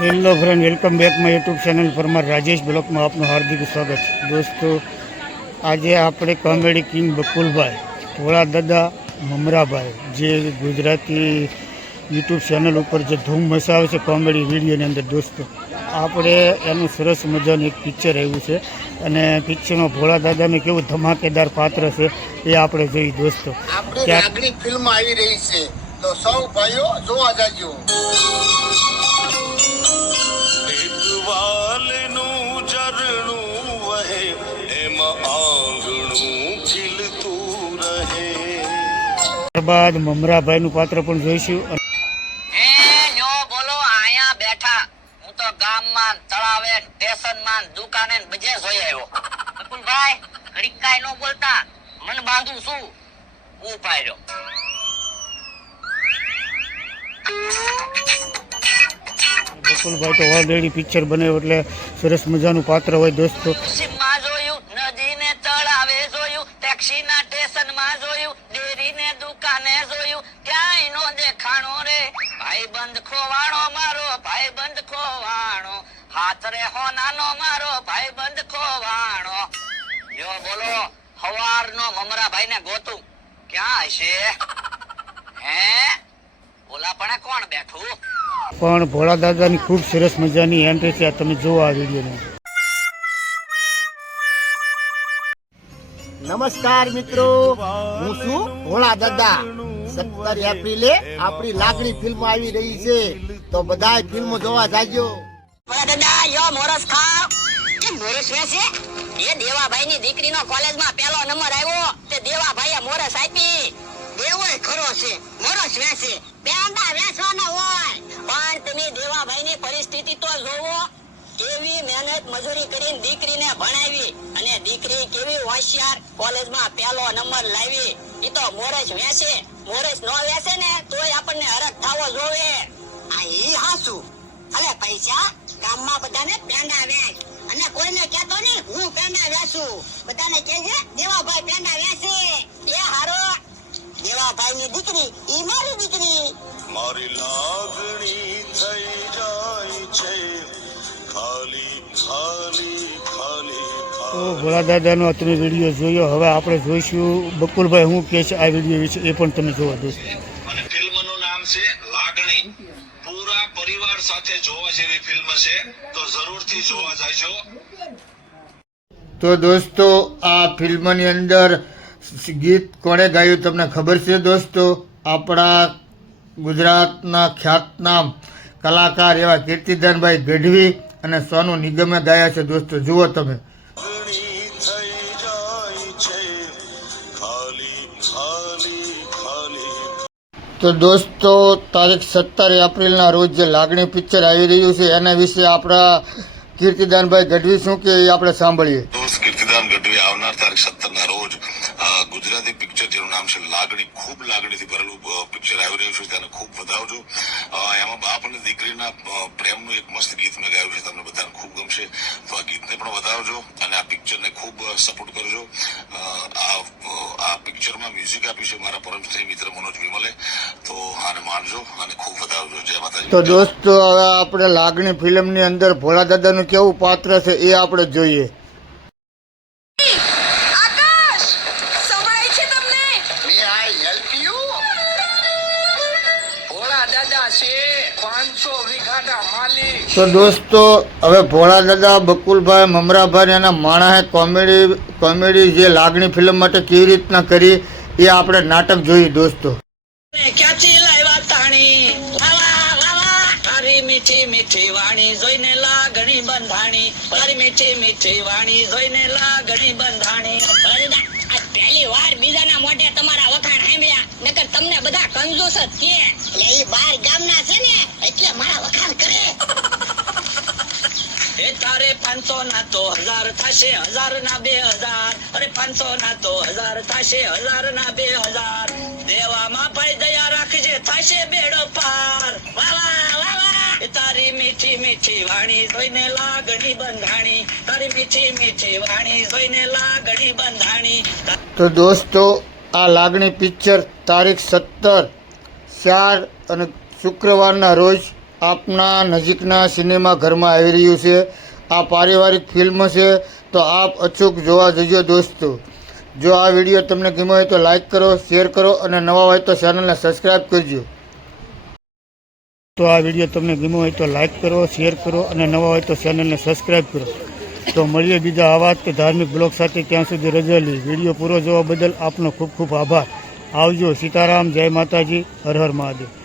Hello friend, welcome back my YouTube channel Parmar Rajesh blog में आपનું हार्दिक स्वागत है। दोस्तों, आज આપણે કોમેડી કિંગ બકુલભાઈ, ભોળા દાદા, મમરાભાઈ જે ગુજરાતી યુટ્યુબ ચેનલ ઉપર જે ધૂમ મચાવે છે કોમેડી વિડીયોની અંદર, દોસ્તો આપણે એનું સરસ મજાનું એક પિક્ચર આવ્યું છે અને પિક્ચરમાં ભોળા દાદાનું કેવું ધમાકેદાર પાત્ર છે એ આપણે જોઈ. દોસ્તો, આપણી લાગણી ફિલ્મ આવી રહી છે, તો સૌ ભાઈઓ જોવા જાજો. ત્યારબાદ મમરાભાઈનું પાત્ર પણ જોઈશું. બોલો, આયા બેઠા હું તો ગામમાં, તળાવે, સ્ટેશનમાં, દુકાને બધે જોઈ આવ્યો. બકુલભાઈ ઘડીક કાઈ નો બોલતા, મન બાંધું છું. ઉપાય રહ્યો. બકુલભાઈ તો ઓલરેડી પિક્ચર બનાવ્યું એટલે સરસ મજાનું પાત્ર હોય. દોસ્તો, સિમમાં જોયું, નદીને તળાવે જોયું, ટેક્સીના સ્ટેશનમાં જોયું, ડેરીને દુકાને જોયું, ક્યાંય નો દેખાણો રે ભાઈબંધ ખોવાણો મારો, ભાઈબંધ ખોવાણો, હાથ રે હોનાનો મારો ભાઈબંધ ખોવાણો. જો બોલો, હવારનો મમરાભાઈને ગોતું ક્યાં હશે? હે બોલા પણ કોણ બેઠું? પણ ભોળા દાદાની ખૂબ સરસ મજાની એન્ટ્રી છે. તમે જુઓ આ વિડીયોને. નમસ્કાર મિત્રો, હું છું ભોળા દાદા. 17 એપ્રિલે આપણી લાગણી ફિલ્મ આવી રહી છે, તો બધાય ફિલ્મ જોવા જાજો. ભોળા દાદા યો મોરસ ખાવ. કે મોરસ વેસે? એ દેવાભાઈની દીકરીનો કોલેજમાં પહેલો નંબર આવ્યો, તે દેવાભાઈએ મોરસ આપી. દેવોય ખરો છે, મોરસ વેસે. પેંડા વેચવાના હોય, પણ તમે દેવાભાઈની પરિસ્થિતિ તો જોવો. કેવી મહેનત મજૂરી કરીને દીકરીને ભણાવી, અને દીકરી કેવી હોશિયાર, કોલેજમાં પહેલો નંબર લાવી. ઈ તો મોરસ વેસે. મોરસ નો વેસે ને તોય આપણને હરખ થાવો જોવે. આ ઈ હાસુ. અલે પૈસા ગામમાં બધાને પેંડા વેચ, અને કોઈને કહેતો નહીં હું પેંડા વેચું. બધાને કહેજે દેવાભાઈ પેંડા વેચે. એ હારો, દેવાભાઈની દીકરી ઈ મારી દીકરી. મારી લાગણી થઈ જાય છે ખાલી ખાલી ખાલી. તો ભોળા દાદાનો તમે વિડીયો જોયો. હવે આપણે જોઈશું બકુલભાઈ શું કહે છે આ વિડીયો વિશે, એ પણ તમે જોવો. દોસ્તો, અને ફિલ્મનું નામ છે લાગણી. પૂરા પરિવાર સાથે જોવા જેવી ફિલ્મ છે, તો જરૂરથી જોવા જાજો. તો દોસ્તો, આ ફિલ્મની અંદર ગીત કોણે ગાયું તમને ખબર છે? દોસ્તો, આપણા ગુજરાતના ખ્યાતનામ કલાકાર એવા કીર્તિદાનભાઈ ગઢવી અને સોનુ નિગમે ગાયા છે. દોસ્તો જુઓ તમે. લાગણી થઈ જાય છે ખાલી ખાલી ખાલી. તો દોસ્તો, તારીખ 17 એપ્રિલના રોજ જે લાગણી પિક્ચર આવી રહ્યું છે એના વિશે આપણા કીર્તિદાનભાઈ ગઢવી શું કે એ આપણે સાંભળીએ. દોસ્ત કીર્તિદાન ગઢવી આવનાર તારીખ 17 ના રોજ ગુજરાતી પિક્ચર જેનું નામ છે લાગણી, ખૂબ લાગણીથી ભરેલું પિક્ચર આવી રહ્યું છે, તેને ખૂબ વધાવજો. એમાં બાપ અને દીકરીના પ્રેમનું એક મસ્ત ગીત મેં ગાયું છે, તમને બધાને ખૂબ ગમશે. તો આ ગીતને પણ વધાવજો અને આ પિક્ચરને ખૂબ સપોર્ટ કરજો. આ પિક્ચરમાં મ્યુઝિક આપ્યું છે મારા પરમ સ્નેહી મિત્ર મનોજ વિમલે. તો આને માનજો અને ખૂબ વધાવજો. જય માતાજી. તો દોસ્તો, હવે આપણે લાગણી ફિલ્મની અંદર ભોળા દાદાનું કેવું પાત્ર છે એ આપણે જોઈએ. તો દોસ્તો, હવે ભોળા દાદા, બકુલભાઈ, મમરાભાઈ એના માણસે કોમેડી જે લાગણી ફિલ્મ માટે કેવી રીતના કરી એ આપણે નાટક જોઈએ. દોસ્તો, ક્યાંથી લાવ્યા તાણી, વાવા વાવા તારી મીઠી મીઠી વાણી જોઈને લાગણી બંધાણી, તારી મીઠી મીઠી વાણી જોઈને લાગણી બંધાણી. આ પહેલી વાર બીજાના મોઢે તમારા વખાણ સાંભળ્યા, નકર તમને બધા કંજૂસ જ કે. એટલે ઈ બાર ગામના છે ને એટલે મારા વખાણ કરે. એ તારે 500 ના તો 1000 થશે, 1000 ના 2000, અરે 500 ના તો 1000 થશે, 1000 ના 2000. દેવામાં ભાઈ દયા રાખજે, થશે બેડો પાર. વાવા વાવા એ તારી મીઠી મીઠી વાણી જોઈને લાગણી બંધાણી, તારી મીઠી મીઠી વાણી જોઈને લાગણી બંધાણી. તો દોસ્તો, આ લાગણી પિક્ચર તારીખ 17/4 અને શુક્રવારના રોજ આપના નજીકના સિનેમા ઘરમાં આવી રહ્યું છે. આ પારિવારિક ફિલ્મ છે, તો આપ અચૂક જોવા જજો દોસ્તો. જો આ વિડીયો તમને ગમ્યો હોય તો લાઈક કરો, શેર કરો અને નવા હોય તો ચેનલને સબસ્ક્રાઈબ કરજો. તો આ વિડીયો તમને ગમ્યો હોય તો લાઈક કરો, શેર કરો અને નવા હોય તો ચેનલને સબસ્ક્રાઈબ કરો. તો મળીએ બીજા આવા જ ધાર્મિક બ્લોગ સાથે. ત્યાં સુધી રજા લઈ. વિડીયો પૂરો જોવા બદલ આપનો ખૂબ ખૂબ આભાર. આવજો. સીતારામ, જય માતાજી, હર હર મહાદેવ.